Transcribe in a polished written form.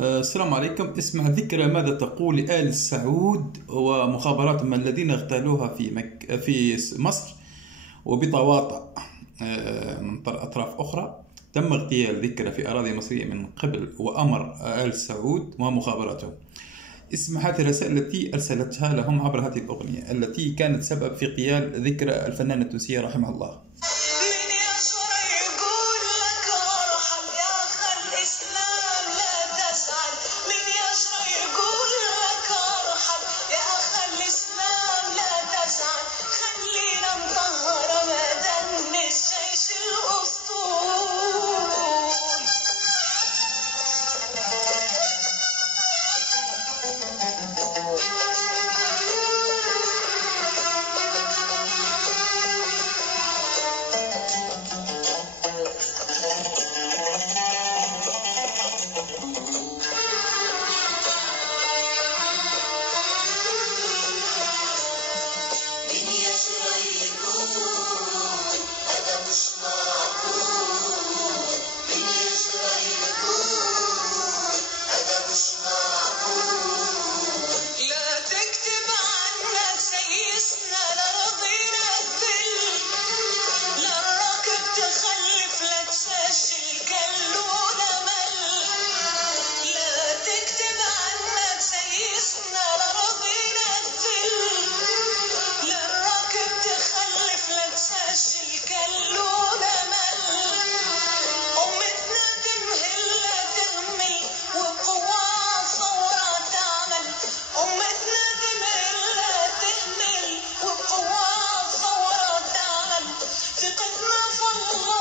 السلام عليكم. اسمع ذكرى ماذا تقول آل سعود ومخابراتهم الذين اغتالوها في مصر وبتواطؤ من أطراف أخرى. تم اغتيال ذكرى في أراضي مصرية من قبل وأمر آل سعود ومخابراتهم. اسمع هذه الرسائل التي أرسلتها لهم عبر هذه الأغنية التي كانت سبب في اغتيال ذكرى الفنانة التونسية رحمها الله. ثقتنا في الله.